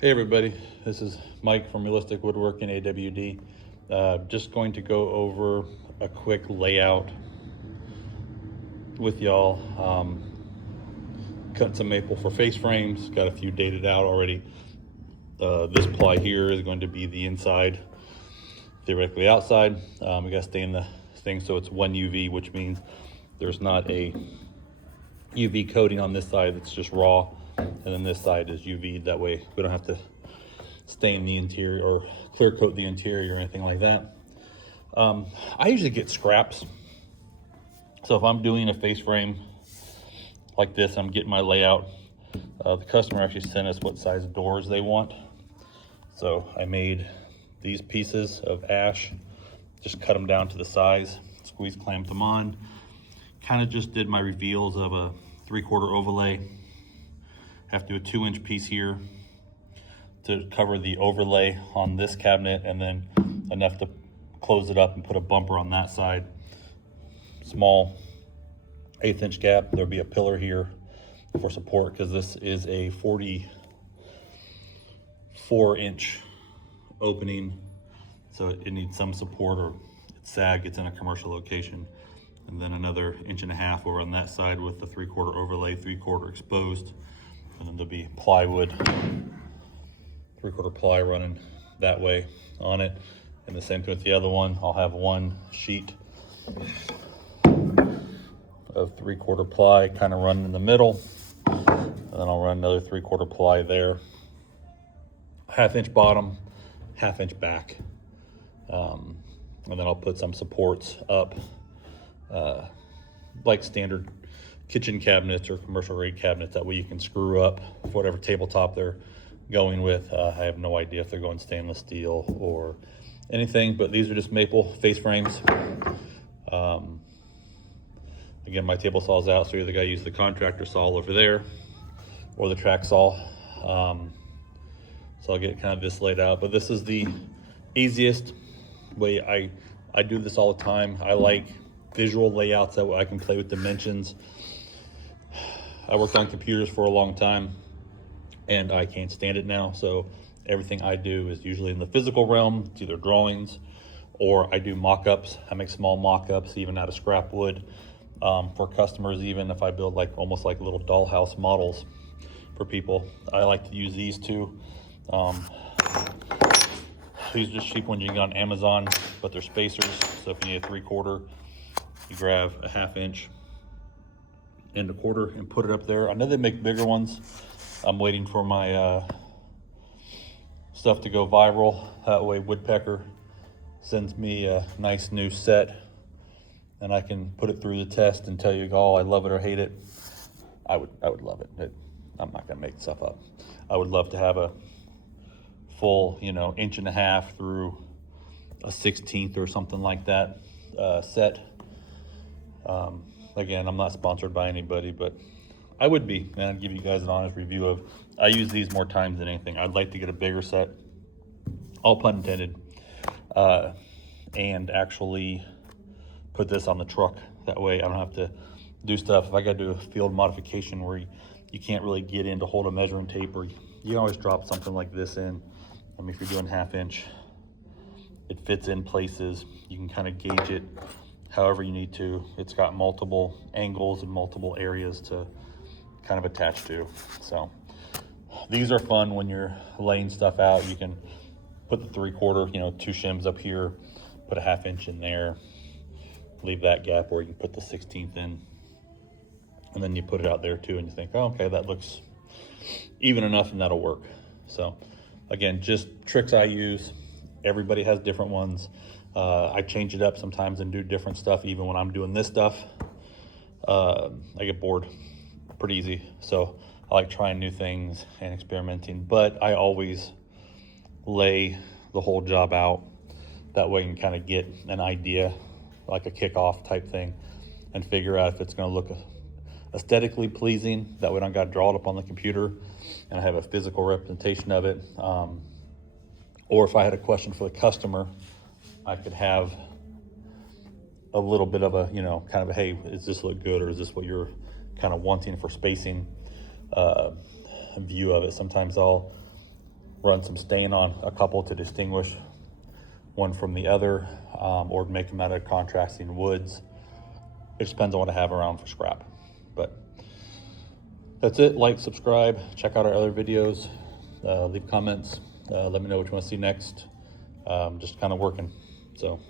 Hey everybody, this is Mike from Realistic Woodworking AWD. Just going to go over a quick layout with y'all. Cut some maple for face frames, got a few dated out already. This ply here is going to be the inside, theoretically outside. We got to stay in the thing so it's 1 UV, which means there's not a UV coating on this side, it's just raw. And then this side is UV, that way we don't have to stain the interior or clear coat the interior or anything like that. I usually get scraps. So if I'm doing a face frame like this, I'm getting my layout. The customer actually sent us what size doors they want. So I made these pieces of ash, just cut them down to the size, squeeze clamped them on. Kind of just did my reveals of a 3/4 overlay. Have to do a 2-inch piece here to cover the overlay on this cabinet, and then enough to close it up and put a bumper on that side. Small 1/8 inch gap. There'll be a pillar here for support because this is a 44-inch opening, so it needs some support, or it's sag, it's in a commercial location. And then another 1.5 inch over on that side with the 3/4 overlay, 3/4 exposed. And then there'll be plywood, 3/4 ply running that way on it. And the same thing with the other one. I'll have one sheet of 3/4 ply kind of running in the middle. And then I'll run another 3/4 ply there. 1/2 inch bottom, 1/2 inch back. And then I'll put some supports up, like standard kitchen cabinets or commercial grade cabinets. That way you can screw up whatever tabletop they're going with. I have no idea if they're going stainless steel or anything, but these are just maple face frames. Again, my table saw's out, so either I use the contractor saw over there or the track saw. So I'll get kind of this laid out, but this is the easiest way. I do this all the time. I like visual layouts, that way I can play with dimensions. I worked on computers for a long time and I can't stand it now. So everything I do is usually in the physical realm. It's either drawings or I do mock-ups. I make small mock-ups, even out of scrap wood, for customers. Even if I build like almost like little dollhouse models for people, I like to use these two. These are just cheap ones you can get on Amazon, but they're spacers. So if you need a 3/4, you grab a 1/2 inch and a 1/4 and put it up there. I know they make bigger ones. I'm waiting for my stuff to go viral. That way Woodpecker sends me a nice new set and I can put it through the test and tell you, oh, I love it or hate it. I would love it. I'm not gonna make stuff up. I would love to have a full, 1.5 inch through a 1/16 or something like that set. Again, I'm not sponsored by anybody, but I would be, and I'd give you guys an honest review of, I use these more times than anything. I'd like to get a bigger set, all pun intended, and actually put this on the truck. That way I don't have to do stuff. If I got to do a field modification where you can't really get in to hold a measuring tape, or you can always drop something like this in. I mean, if you're doing 1/2 inch, it fits in places. You can kind of gauge it however you need to. It's got multiple angles and multiple areas to kind of attach to. So these are fun when you're laying stuff out. You can put the 3/4, 2 shims up here, put a 1/2 inch in there, leave that gap where you can put the 1/16 in, and then you put it out there too, and you think, oh, okay, that looks even enough and that'll work. So again, just tricks I use. Everybody has different ones. I change it up sometimes and do different stuff. Even when I'm doing this stuff, I get bored pretty easy. So I like trying new things and experimenting, but I always lay the whole job out. That way you can kind of get an idea, like a kickoff type thing, and figure out if it's going to look aesthetically pleasing. That way I don't got to draw it up on the computer and I have a physical representation of it. Or if I had a question for the customer, I could have a little bit of a, kind of a, hey, does this look good, or is this what you're kind of wanting for spacing, view of it. Sometimes I'll run some stain on a couple to distinguish one from the other, or make them out of contrasting woods. It just depends on what I have around for scrap. But that's it. Like, subscribe, check out our other videos, leave comments, let me know what you want to see next. Just kind of working. So